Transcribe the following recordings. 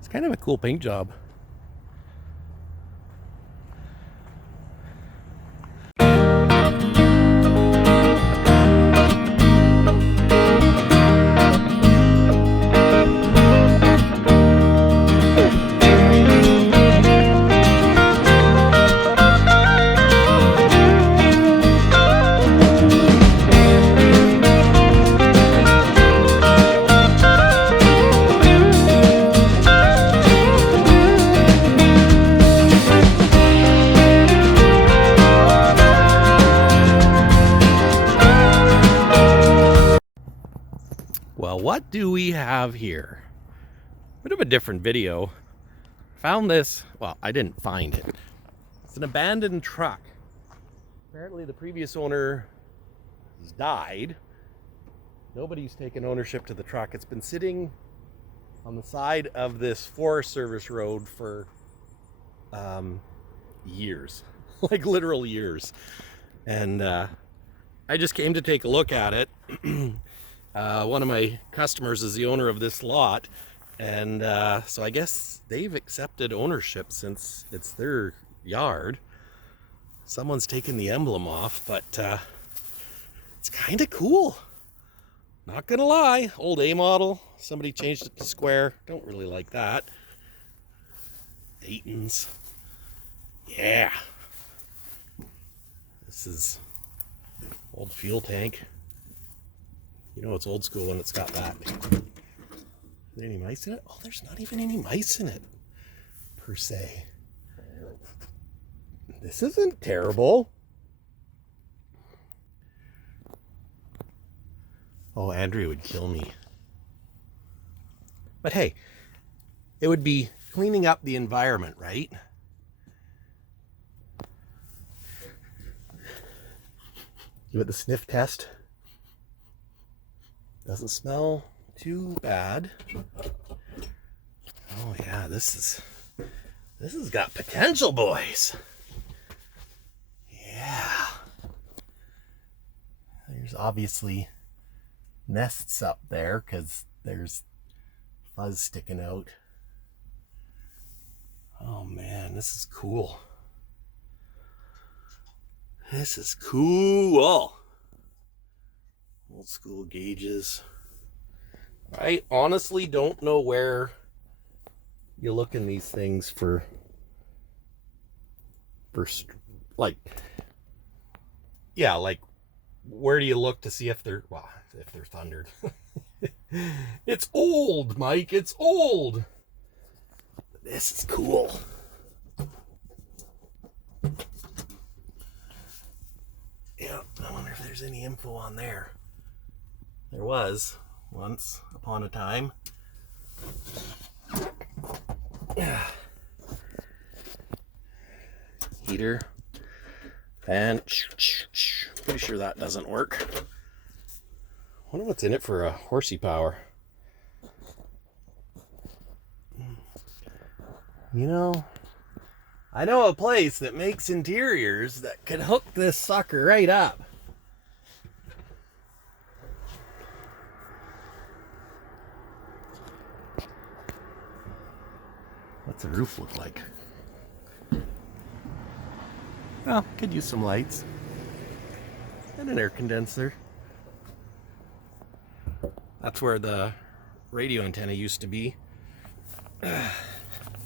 It's kind of a cool paint job. Well, what do we have here? Bit of a different video. Found this, well, I didn't find it. It's an abandoned truck. Apparently the previous owner has died. Nobody's taken ownership to the truck. It's been sitting on the side of this Forest Service road for years, like literal years. And I just came to take a look at it. One of my customers is the owner of this lot, and so I guess they've accepted ownership since it's their yard. Someone's taken the emblem off, but it's kind of cool. Not gonna lie, old A model. Somebody changed it to square. Don't really like that. Dayton's. Yeah. This is old fuel tank. You know it's old school when it's got that. Is there any mice in it? Oh, there's not even any mice in it, per se. This isn't terrible. Oh, Andrea would kill me. But hey, it would be cleaning up the environment, right? Give it the sniff test. Doesn't smell too bad. Oh yeah, this has got potential, boys. Yeah. There's obviously nests up there because there's fuzz sticking out. Oh man, this is cool. This is cool. Old school gauges. I honestly don't know where you look in these things for like, yeah, like where do you look to see if they're, well, if they're thundered. It's old, Mike, it's old. This is cool. Yeah, I wonder if there's any info on there. There was once upon a time. Heater, fan. Pretty sure that doesn't work. Wonder what's in it for a horsey power. You know, I know a place that makes interiors that could hook this sucker right up. What's the roof look like? Well, could use some lights and an air condenser. That's where the radio antenna used to be.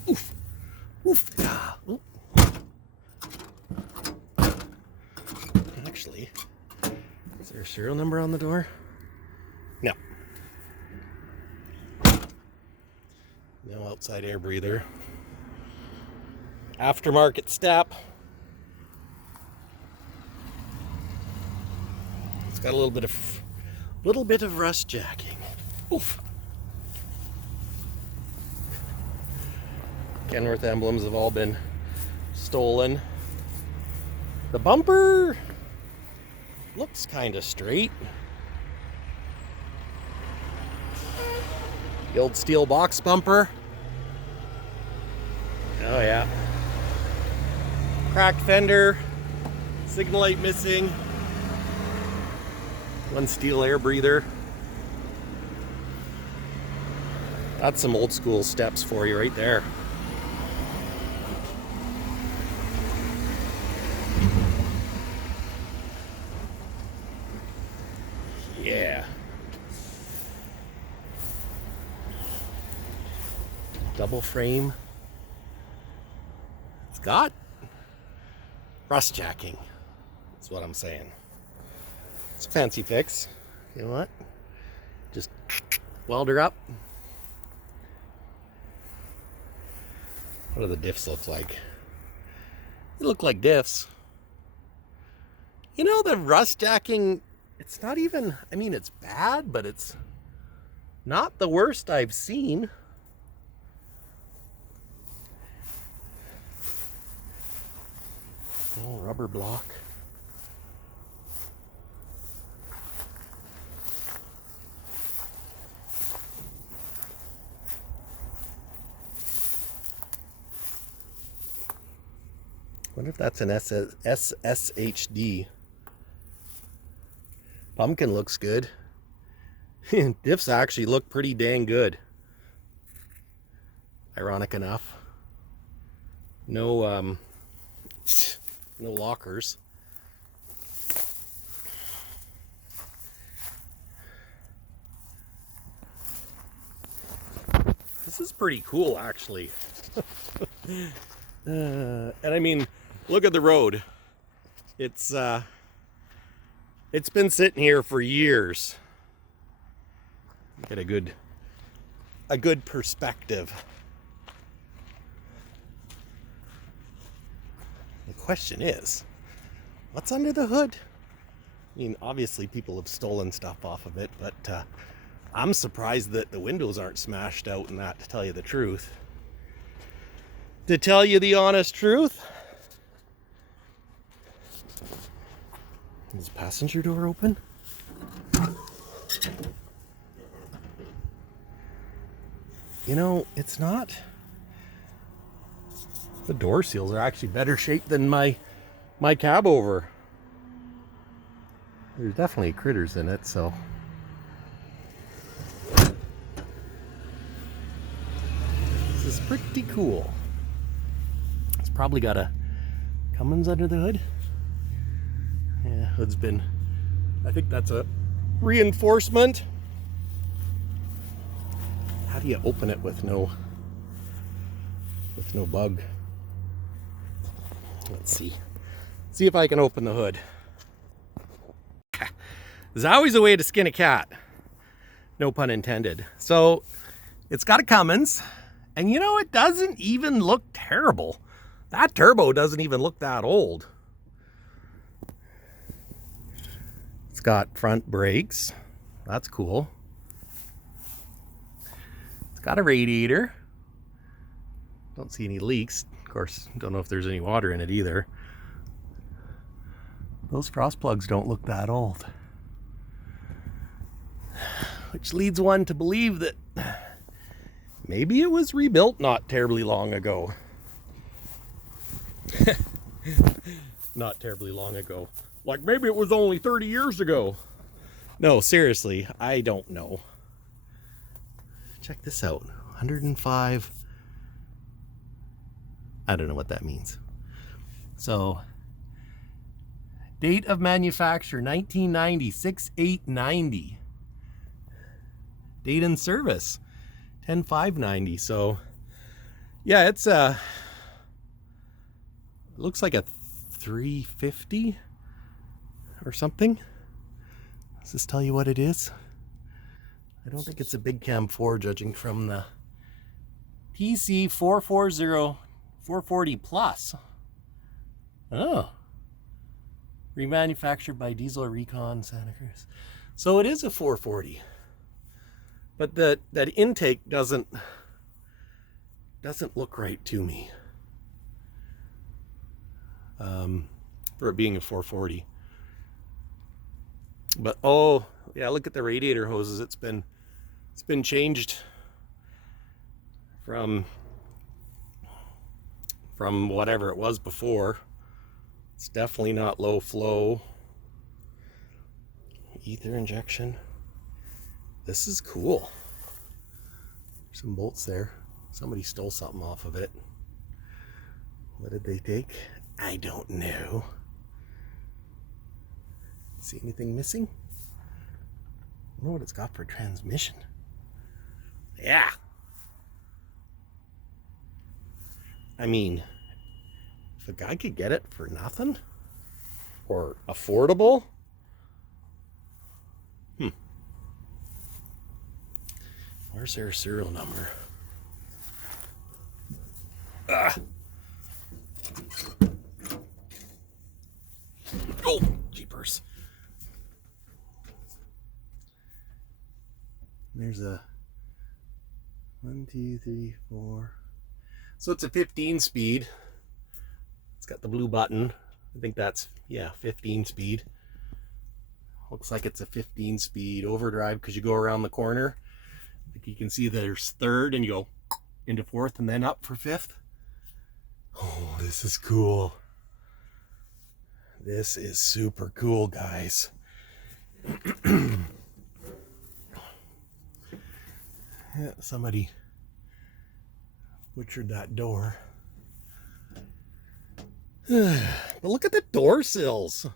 Oof. Oof. Ah. Oof. Actually, is there a serial number on the door? No. No outside air breather. Aftermarket step. It's got a little bit of rust jacking. Oof. Kenworth emblems have all been stolen. The bumper looks kind of straight. The old steel box bumper. Oh yeah. Cracked fender. Signal light missing. One steel air breather. That's some old school steps for you right there. Yeah. Double frame. It's got rust jacking. That's what I'm saying. It's a fancy fix. You know what? Just weld her up. What do the diffs look like? They look like diffs. You know, the rust jacking, it's not even, I mean, it's bad, but it's not the worst I've seen. Oh, rubber block. Wonder if that's an SSHD. Pumpkin looks good. Diffs actually look pretty dang good. Ironic enough. No no lockers. This is pretty cool, actually. And I mean, look at the road. It's been sitting here for years. Get a good perspective. The question is, what's under the hood? I mean, obviously people have stolen stuff off of it, but I'm surprised that the windows aren't smashed out in that, to tell you the truth. To tell you the honest truth. Is the passenger door open? You know, it's not. The door seals are actually better shape than my cab over. There's definitely critters in it, so. This is pretty cool. It's probably got a Cummins under the hood. Yeah, hood's been, I think that's a reinforcement. How do you open it with no bug? Let's see. See if I can open the hood. There's always a way to skin a cat. No pun intended. So it's got a Cummins, and you know, it doesn't even look terrible. That turbo doesn't even look that old. It's got front brakes. That's cool. It's got a radiator. Don't see any leaks. Of course, don't know if there's any water in it either. Those frost plugs don't look that old. Which leads one to believe that maybe it was rebuilt not terribly long ago. Not terribly long ago. Like maybe it was only 30 years ago. No, seriously, I don't know. Check this out. 105. I don't know what that means. So, date of manufacture 1990, 6/8/90. Date in service 10/5/90. So, yeah, it's it looks like a 350 or something. Does this tell you what it is? I don't think it's a big cam 4, judging from the PC 440 440 plus. Oh, remanufactured by Diesel Recon Santa Cruz. So it is a 440, but that intake doesn't look right to me. For it being a 440. But oh yeah, look at the radiator hoses. It's been changed from whatever it was before. It's definitely not low flow. Ether injection. This is cool. Some bolts there. Somebody stole something off of it. What did they take? I don't know. See anything missing? I don't know what it's got for transmission. Yeah. I mean, if a guy could get it for nothing or affordable, where's their serial number? Oh, jeepers. There's a 1, 2, 3, 4. So it's a 15 speed. It's got the blue button. I think that's, yeah, 15 speed. Looks like it's a 15 speed overdrive because you go around the corner. Like you can see there's third and you go into fourth and then up for fifth. Oh, this is cool. This is super cool, guys. Yeah, somebody butchered that door. But look at the door sills.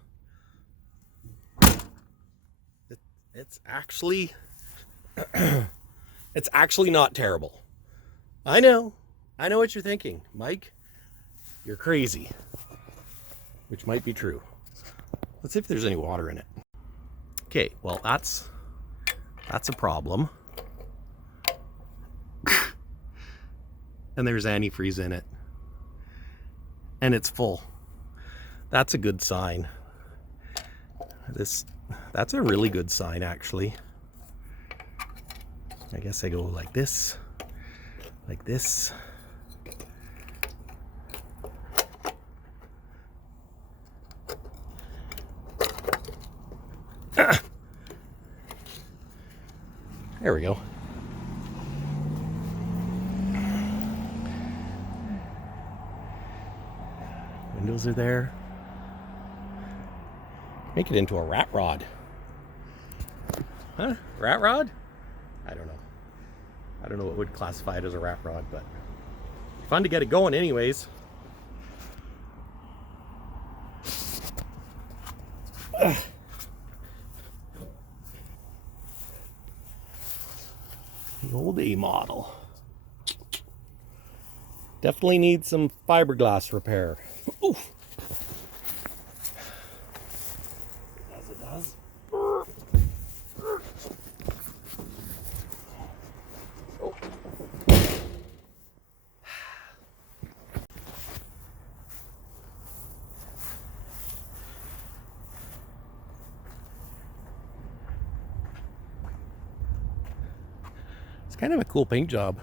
It's actually it's actually not terrible. I know what you're thinking, Mike. You're crazy, which might be true. Let's see if there's any water in it. Okay, well that's a problem. And there's antifreeze in it. And it's full. That's a good sign. That's a really good sign, actually. I guess I go like this. Like this. There we go. Windows are there. Make it into a rat rod. Huh? Rat rod? I don't know. I don't know what would classify it as a rat rod, but fun to get it going anyways. The old A model. Definitely needs some fiberglass repair. Oof. As it does. Oh. It's kind of a cool paint job.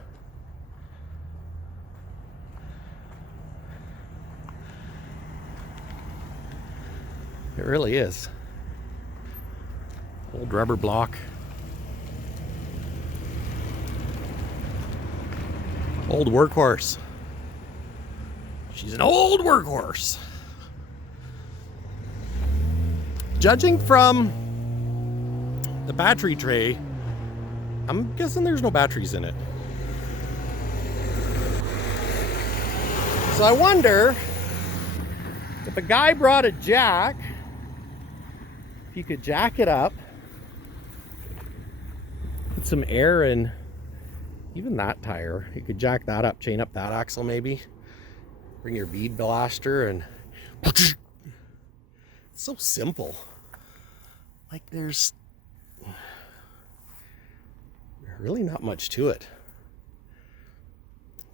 It really is. Old rubber block. Old workhorse. She's an old workhorse. Judging from the battery tray, I'm guessing there's no batteries in it. So I wonder if a guy brought a jack, if you could jack it up, put some air in even that tire. You could jack that up, chain up that axle maybe, bring your bead blaster, and it's so simple. Like there's really not much to it.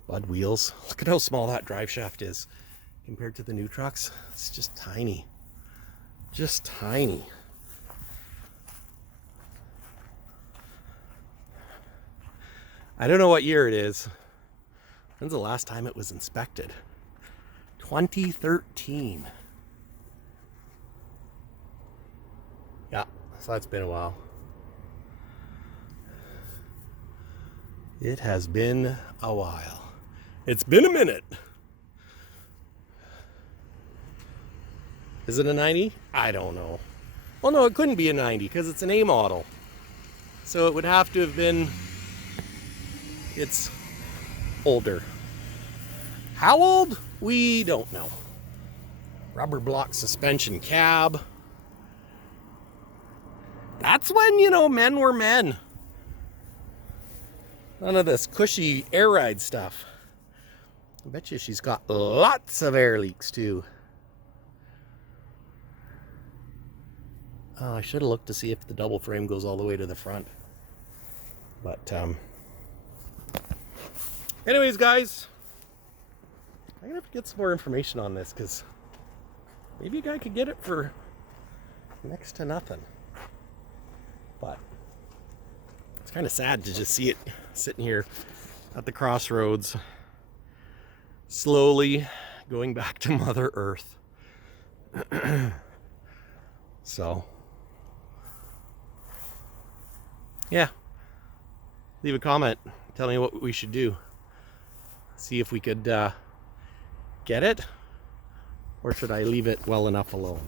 Bud wheels. Look at how small that drive shaft is compared to the new trucks. It's just tiny. Just tiny. I don't know what year it is. When's the last time it was inspected? 2013. Yeah, so that's been a while. It has been a while. It's been a minute. Is it a 90? I don't know. Well, no, it couldn't be a 90 because it's an A model. So it would have to have been it's older. How old? We don't know. Rubber block suspension cab. That's when, you know, men were men. None of this cushy air ride stuff. I bet you she's got lots of air leaks too. Oh, I should have looked to see if the double frame goes all the way to the front. But, anyways, guys, I'm gonna have to get some more information on this because maybe a guy could get it for next to nothing. But it's kind of sad to just see it sitting here at the crossroads, slowly going back to Mother Earth. So, yeah, leave a comment, tell me what we should do. See if we could get it, or should I leave it well enough alone?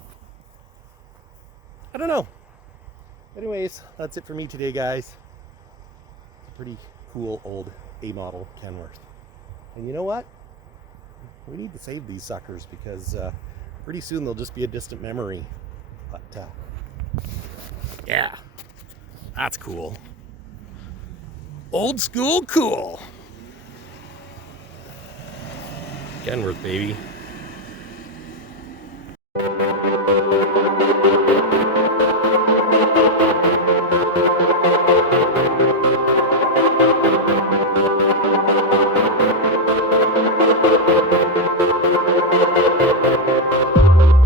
I don't know. Anyways, that's it for me today, guys. It's a pretty cool old A model Kenworth. And you know what? We need to save these suckers because pretty soon they'll just be a distant memory. But yeah, that's cool. Old school cool. Kenworth, baby.